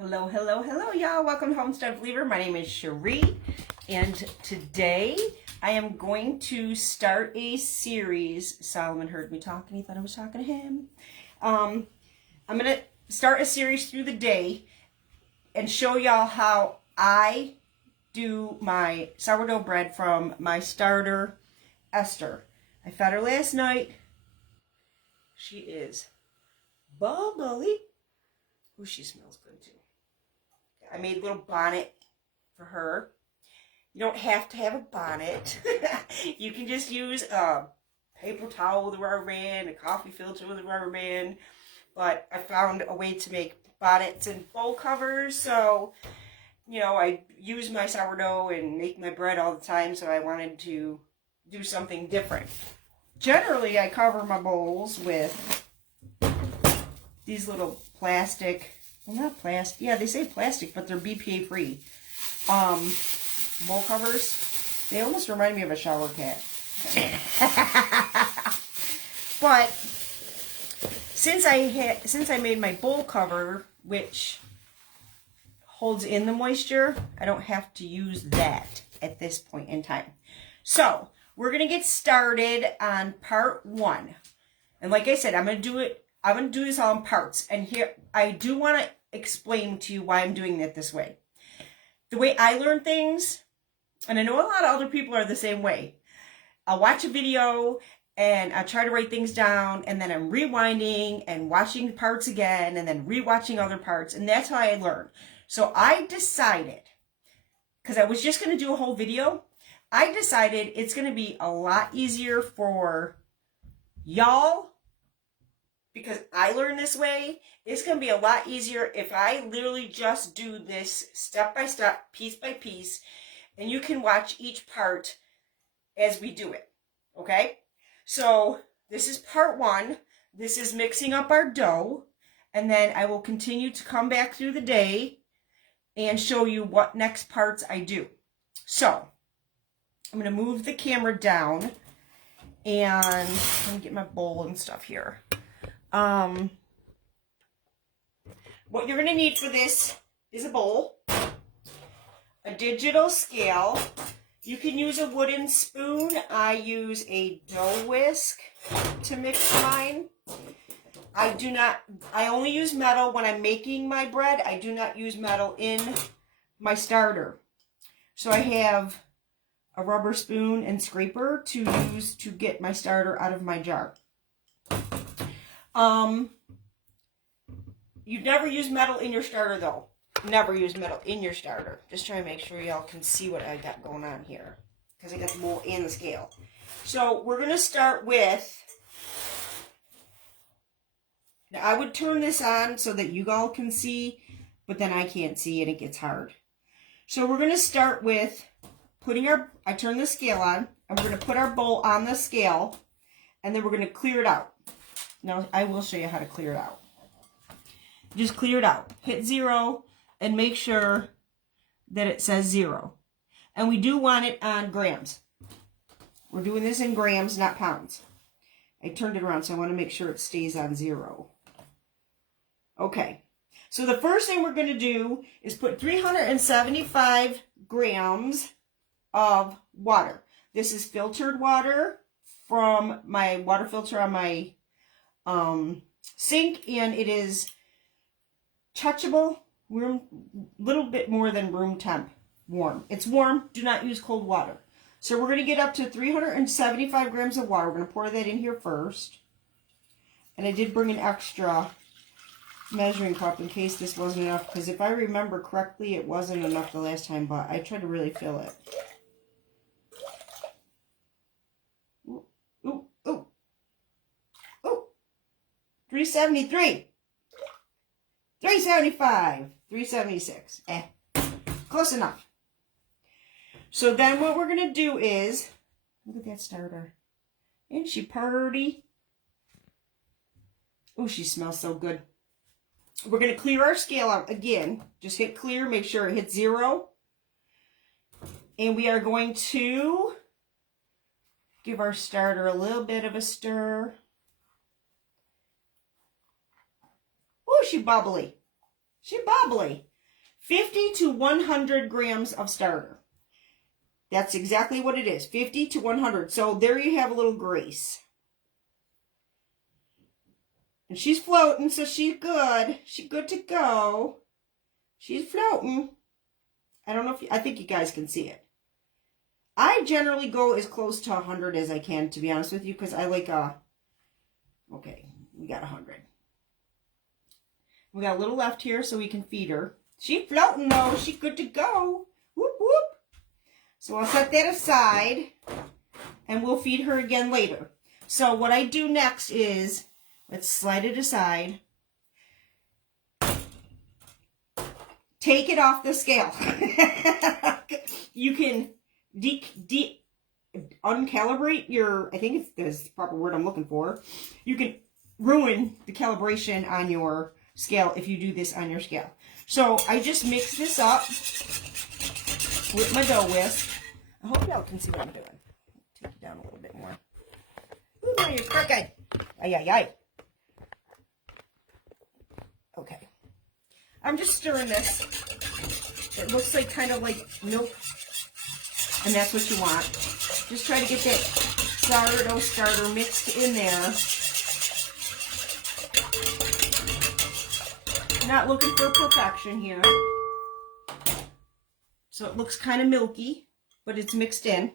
Hello, hello, hello, y'all. Welcome to Homestead Believer. My name is Cherie, and today I am going to start a series. Solomon heard me talking. He thought I was talking to him. I'm going to start a series through the day and show y'all how I do my sourdough bread from my starter, Esther. I fed her last night. She is bubbly. Ooh, she smells good too. I made a little bonnet for her. You don't have to have a bonnet. You can just use a paper towel with a rubber band, a coffee filter with a rubber band. But I found a way to make bonnets and bowl covers. So, you know, I use my sourdough and make my bread all the time. So I wanted to do something different. Generally, I cover my bowls with these little plastic... Well, not plastic. Yeah, they say plastic, but they're BPA free. Bowl covers. They almost remind me of a shower cat. But since I made my bowl cover, which holds in the moisture, I don't have to use that at this point in time. So we're gonna get started on part 1, and like I said, I'm gonna do this all in parts. And here I do want to explain to you why I'm doing it this way. The way I learn things, and I know a lot of other people are the same way. I'll watch a video and I try to write things down, and then I'm rewinding and watching parts again and then rewatching other parts, and that's how I learn. So I decided, because I was just going to do a whole video, I decided it's going to be a lot easier for y'all, because I learned this way. It's going to be a lot easier if I literally just do this step by step, piece by piece, and you can watch each part as we do it, okay? So this is part 1. This is mixing up our dough, and then I will continue to come back through the day and show you what next parts I do. So I'm going to move the camera down, and let me get my bowl and stuff here. What you're going to need for this is a bowl, a digital scale. You can use a wooden spoon. I use a dough whisk to mix mine. I only use metal when I'm making my bread. I do not use metal in my starter. So I have a rubber spoon and scraper to use to get my starter out of my jar. You never use metal in your starter, though. Never use metal in your starter. Just trying to make sure y'all can see what I got going on here, because I got the bowl and the scale. So we're going to start with... Now, I would turn this on so that you all can see, but then I can't see and it gets hard. So we're going to start with putting I turn the scale on, and we're going to put our bowl on the scale, and then we're going to clear it out. Now, I will show you how to clear it out. Just clear it out. Hit 0 and make sure that it says 0. And we do want it on grams. We're doing this in grams, not pounds. I turned it around, so I want to make sure it stays on 0. Okay. So the first thing we're going to do is put 375 grams of water. This is filtered water from my water filter on my sink, and it is touchable, little bit more than room temp warm. It's warm. Do not use cold water. So we're going to get up to 375 grams of water. We're going to pour that in here first. And I did bring an extra measuring cup in case this wasn't enough, because if I remember correctly, it wasn't enough the last time, but I tried to really fill it. Ooh, ooh, ooh. Ooh. 373. 375, 376, close enough. So then what we're going to do is, look at that starter. Isn't she pretty? Oh, she smells so good. We're going to clear our scale out again. Just hit clear, make sure it hits 0. And we are going to give our starter a little bit of a stir. Oh, she bubbly. She bubbly. 50 to 100 grams of starter. That's exactly what it is, 50 to 100. So there you have a little grease. And she's floating, so she's good. She's good to go. She's floating. I don't know if I think you guys can see it. I generally go as close to 100 as I can, to be honest with you, because I like okay, we got 100. We got a little left here, so we can feed her. She's floating, though. She's good to go. Whoop, whoop. So I'll set that aside, and we'll feed her again later. So what I do next is, let's slide it aside. Take it off the scale. You can uncalibrate your, I think that's the proper word I'm looking for. You can ruin the calibration on your scale if you do this on your scale. So I just mix this up with my dough whisk. I hope y'all can see what I'm doing. Take it down a little bit more. Ooh, now you're crooked. Ay, ay, ay. Okay. I'm just stirring this. It looks like kind of like milk. And that's what you want. Just try to get that sourdough starter mixed in there. Not looking for perfection here. So it looks kind of milky, but it's mixed in.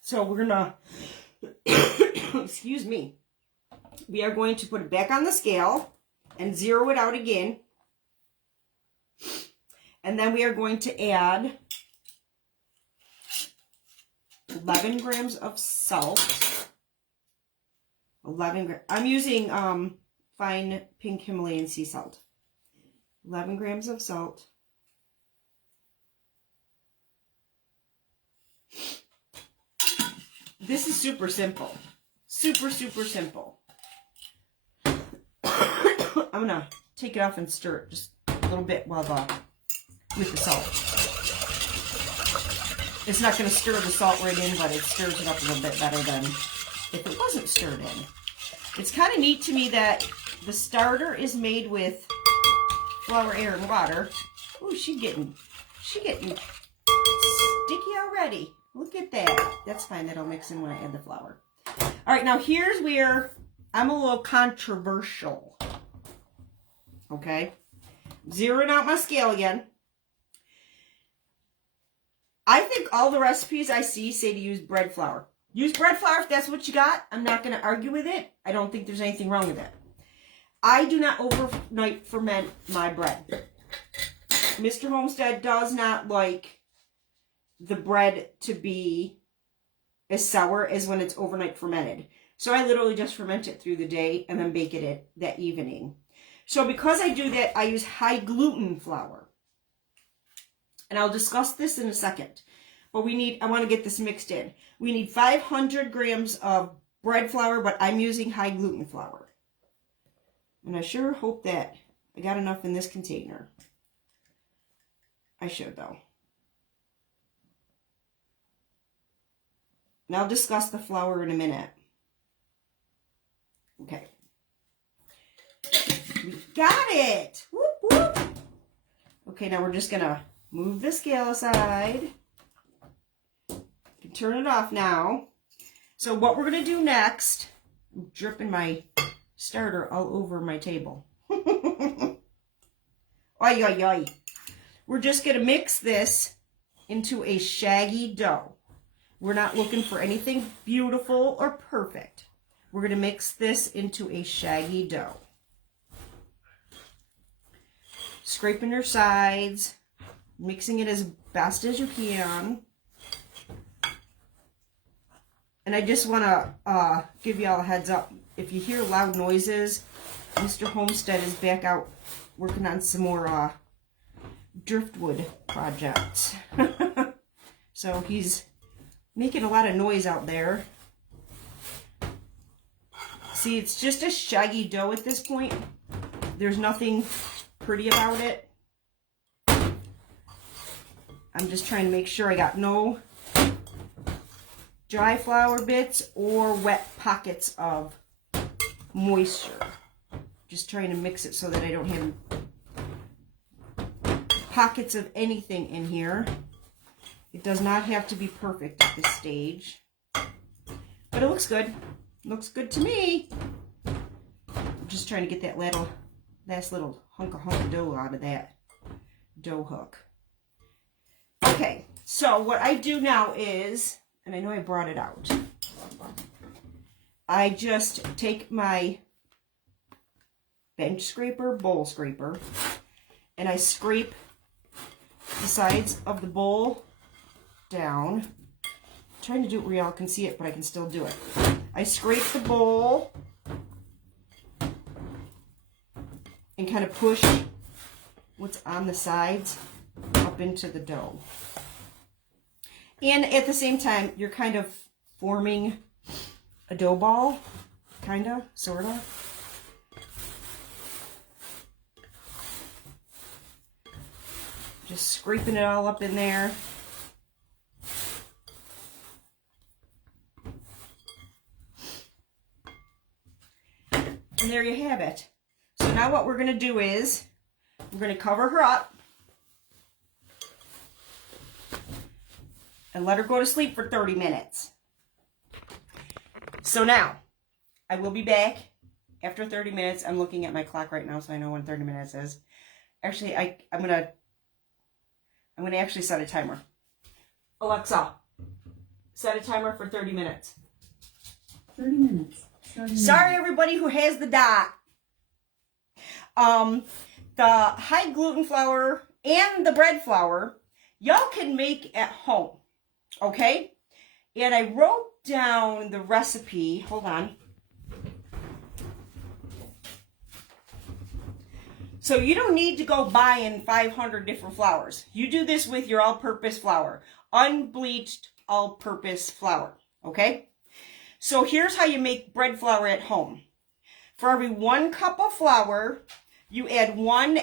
So we're gonna, excuse me, we are going to put it back on the scale and zero it out again. And then we are going to add 11 grams of salt. 11 grams. I'm using fine pink Himalayan sea salt. 11 grams of salt. This is super simple. Super, super simple. I'm going to take it off and stir it just a little bit while with the salt. It's not going to stir the salt right in, but it stirs it up a little bit better than if it wasn't stirred in. It's kind of neat to me that the starter is made with flour, air, and water. Ooh, she's getting sticky already. Look at that. That's fine. That'll mix in when I add the flour. All right, now here's where I'm a little controversial. Okay? Zeroing out my scale again. I think all the recipes I see say to use bread flour. Use bread flour if that's what you got. I'm not going to argue with it. I don't think there's anything wrong with it. I do not overnight ferment my bread. Mr. Homestead does not like the bread to be as sour as when it's overnight fermented. So I literally just ferment it through the day and then bake it that evening. So because I do that, I use high gluten flour. And I'll discuss this in a second. But I want to get this mixed in. We need 500 grams of bread flour, but I'm using high gluten flour. And I sure hope that I got enough in this container. I should, though. And I'll discuss the flour in a minute. Okay. We got it! Whoop, whoop. Okay, now we're just going to move the scale aside. You can turn it off now. So what we're going to do next, I'm dripping my starter all over my table. Oy, oy, oy. We're just going to mix this into a shaggy dough. We're not looking for anything beautiful or perfect. We're going to mix this into a shaggy dough. Scraping your sides, mixing it as best as you can. And I just want to give y'all a heads up. If you hear loud noises, Mr. Homestead is back out working on some more driftwood projects. So he's making a lot of noise out there. See, it's just a shaggy dough at this point. There's nothing pretty about it. I'm just trying to make sure I got no dry flour bits or wet pockets of moisture. Just trying to mix it so that I don't have pockets of anything in here. It does not have to be perfect at this stage. But it looks good. Looks good to me. I'm just trying to get that last little hunk of dough out of that dough hook. Okay, so what I do now is, and I know I brought it out, I just take my bench scraper, bowl scraper, and I scrape the sides of the bowl down. I'm trying to do it where y'all can see it, but I can still do it. I scrape the bowl and kind of push what's on the sides up into the dough. And at the same time, you're kind of forming a dough ball, kind of, sort of. Just scraping it all up in there. And there you have it. So now what we're going to do is, we're going to cover her up and let her go to sleep for 30 minutes. So now, I will be back after 30 minutes. I'm looking at my clock right now so I know when 30 minutes is. Actually, I'm gonna actually set a timer. Alexa, set a timer for 30 minutes. 30 minutes. Sorry, everybody who has the dot. The high gluten flour and the bread flour, y'all can make at home, okay? And I wrote down the recipe. Hold on. So you don't need to go buying 500 different flours. You do this with your all-purpose flour, unbleached all-purpose flour, okay? So here's how you make bread flour at home. For every 1 cup of flour, you add 1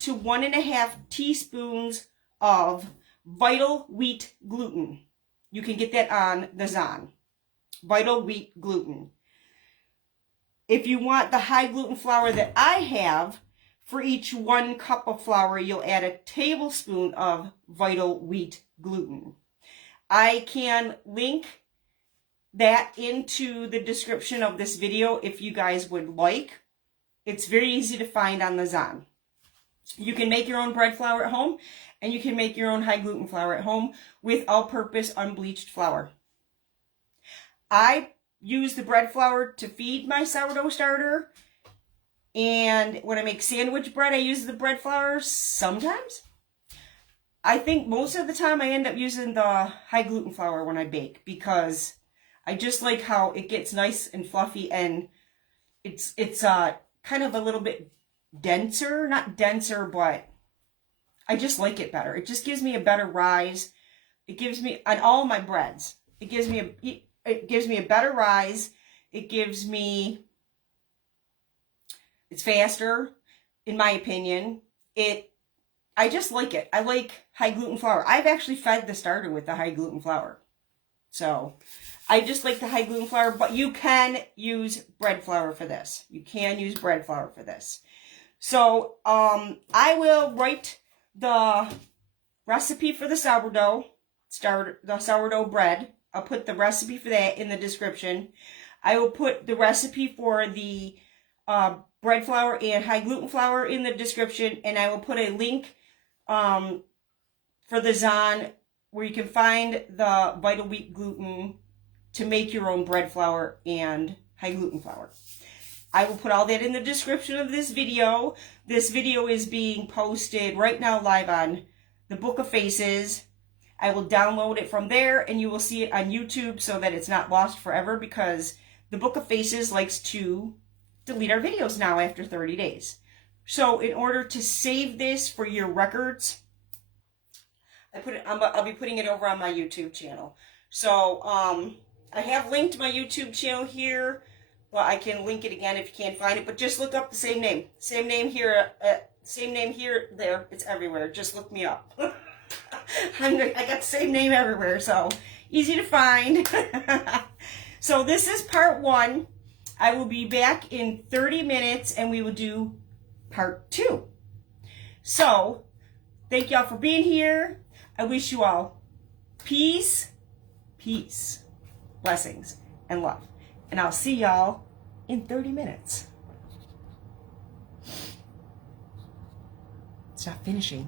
to 1.5 teaspoons of Vital Wheat Gluten. You can get that on the Zon. Vital Wheat Gluten. If you want the high gluten flour that I have, for each 1 cup of flour, you'll add a tablespoon of Vital Wheat Gluten. I can link that into the description of this video if you guys would like. It's very easy to find on the Zon. You can make your own bread flour at home, and you can make your own high gluten flour at home with all-purpose unbleached flour. I use the bread flour to feed my sourdough starter, and when I make sandwich bread, I use the bread flour sometimes. I think most of the time I end up using the high gluten flour when I bake, because I just like how it gets nice and fluffy, and it's kind of a little bit denser, not denser, but I just like it better. It just gives me a better rise. It gives me, on all my breads, it gives me a better rise. It gives me, it's faster, in my opinion. I just like it. I like high gluten flour. I've actually fed the starter with the high gluten flour. So I just like the high gluten flour, but you can use bread flour for this. You can use bread flour for this. So I will write the recipe for the sourdough bread. I'll put the recipe for that in the description. I will put the recipe for the bread flour and high gluten flour in the description, and I will put a link for the Zon where you can find the Vital Wheat Gluten to make your own bread flour and high gluten flour. I will put all that in the description of this video. This video is being posted right now live on the Book of Faces. I will download it from there, and you will see it on YouTube so that it's not lost forever, because the Book of Faces likes to delete our videos now after 30 days. So in order to save this for your records, I'll be putting it over on my YouTube channel. So I have linked my YouTube channel here. Well, I can link it again if you can't find it, but just look up the same name. Same name here, there. It's everywhere. Just look me up. I got the same name everywhere, so easy to find. So this is part 1. I will be back in 30 minutes, and we will do part 2. So Thank y'all for being here. I wish you all peace, blessings, and love. And I'll see y'all in 30 minutes. It's not finishing.